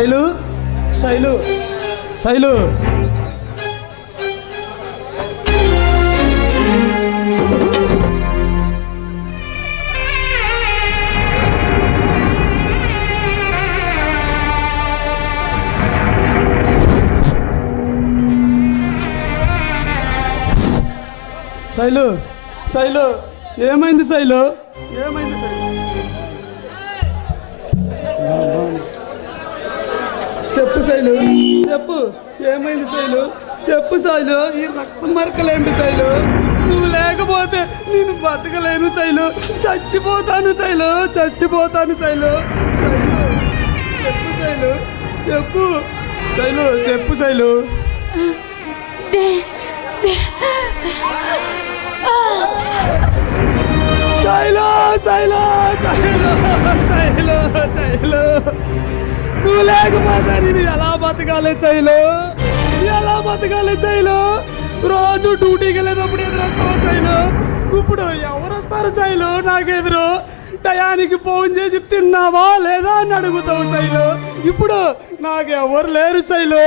శైలు శైలు శైలు శైలు శైలు ఏమైంది శైలు ఏమైంది శైలు చెప్పు శైలు చెప్పు ఏమైంది శైలు చెప్పు శైలు ఈ రక్త మరకలేంటి శైలు నువ్వు లేకపోతే నేను బతకలేను శైలు చచ్చిపోతాను శైలు చచ్చిపోతాను శైలు శైలు చెప్పు శైలు చెప్పు శైలు చెప్పు శైలు శైలు శైలు శైలు శైలు శైలు నువ్వు లేకపోతే నేను ఎలా బతకాలి శైలు ఎలా బతకాలి శైలు రోజు డ్యూటీకి వెళ్ళేటప్పుడు ఎదురొస్తావు శైలు ఇప్పుడు ఎవరు వస్తారు శైలు నాకు ఎదురు టయానికి ఫోన్ చేసి తిన్నావా లేదా అని అడుగుతావు శైలు ఇప్పుడు నాకు ఎవరు లేరు శైలు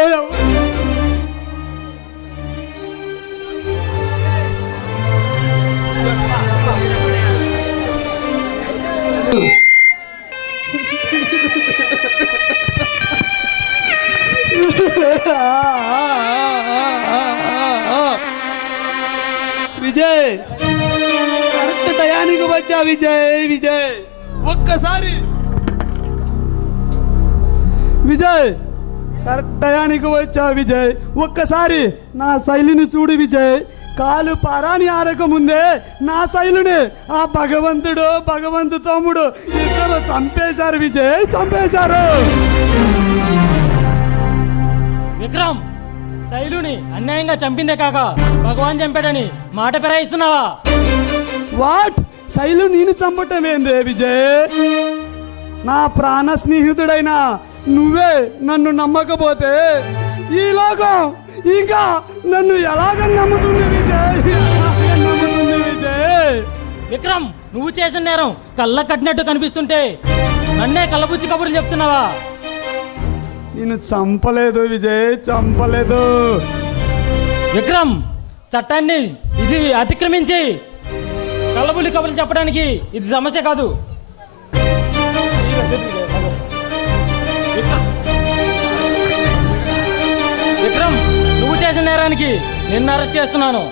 విజయ్ కరెక్ట్ టయానికి వచ్చా విజయ్ విజయ్ ఒక్కసారి విజయ్ కరెక్ట్ టయానికి వచ్చా విజయ్ ఒక్కసారి నా శైలిని చూడు విజయ్ కాలు పారాని ఆరకముందే నా శైలుని ఆ భగవంతు తమ్ముడు ఇద్దరు చంపేశారు విజయ్ చంపేశారు. విక్రమ్ శైలుని అన్యాయంగా చంపిందే కాక భగవాన్ చంపాడని మాట పెరాయిస్తున్నావా? వాట్ శైలు నేను చంపటం ఏందే విజయ్? నా ప్రాణ స్నేహితుడైన నువ్వే నన్ను నమ్మకపోతే ఈ లోకం ఇంకా నన్ను ఎలాగ నమ్ముతుంది విజయ్? నమ్ముతుంది విజయ్. విక్రమ్ నువ్వు చేసిన నేరం కళ్ళ కట్టినట్టు కనిపిస్తుంటే నన్నే కళ్ళబుచ్చి కబుర్లు చెప్తున్నావా? నేను చంపలేదు విజయ్ చంపలేదు. విక్రమ్ చట్టాన్ని ఇది అతిక్రమించి కళ్ళబుల్లి కబుర్లు చెప్పడానికి ఇది సమస్య కాదు. విక్రమ్ నువ్వు చేసిన నేరానికి నిన్ను అరెస్ట్ చేస్తున్నాను.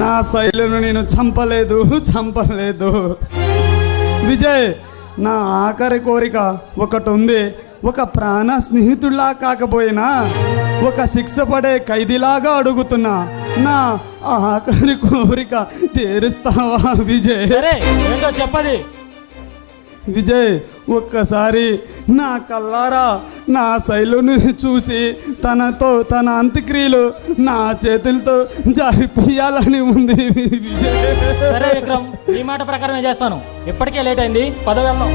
నా శైలును నేను చంపలేదు విజయ్. నా ఆఖరి కోరిక ఒకటి ఉంది. ఒక ప్రాణ స్నేహితుడిలా కాకపోయినా ఒక శిక్ష పడే ఖైదీలాగా అడుగుతున్నా. నా ఆఖరి కోరిక తీరుస్తావా విజయ్? సరే ఏంటో చెప్పది. విజయ్ ఒక్కసారి నా కల్లారా నా శైలుని చూసి తన అంత్యక్రియలు నా చేతులతో జరిపియాలని ఉంది విజయ్. సరే విక్రమ్ ఈ మాట ప్రకారమే చేస్తాను. ఇప్పటికే లేట్ అయింది, పద వెళ్దాం.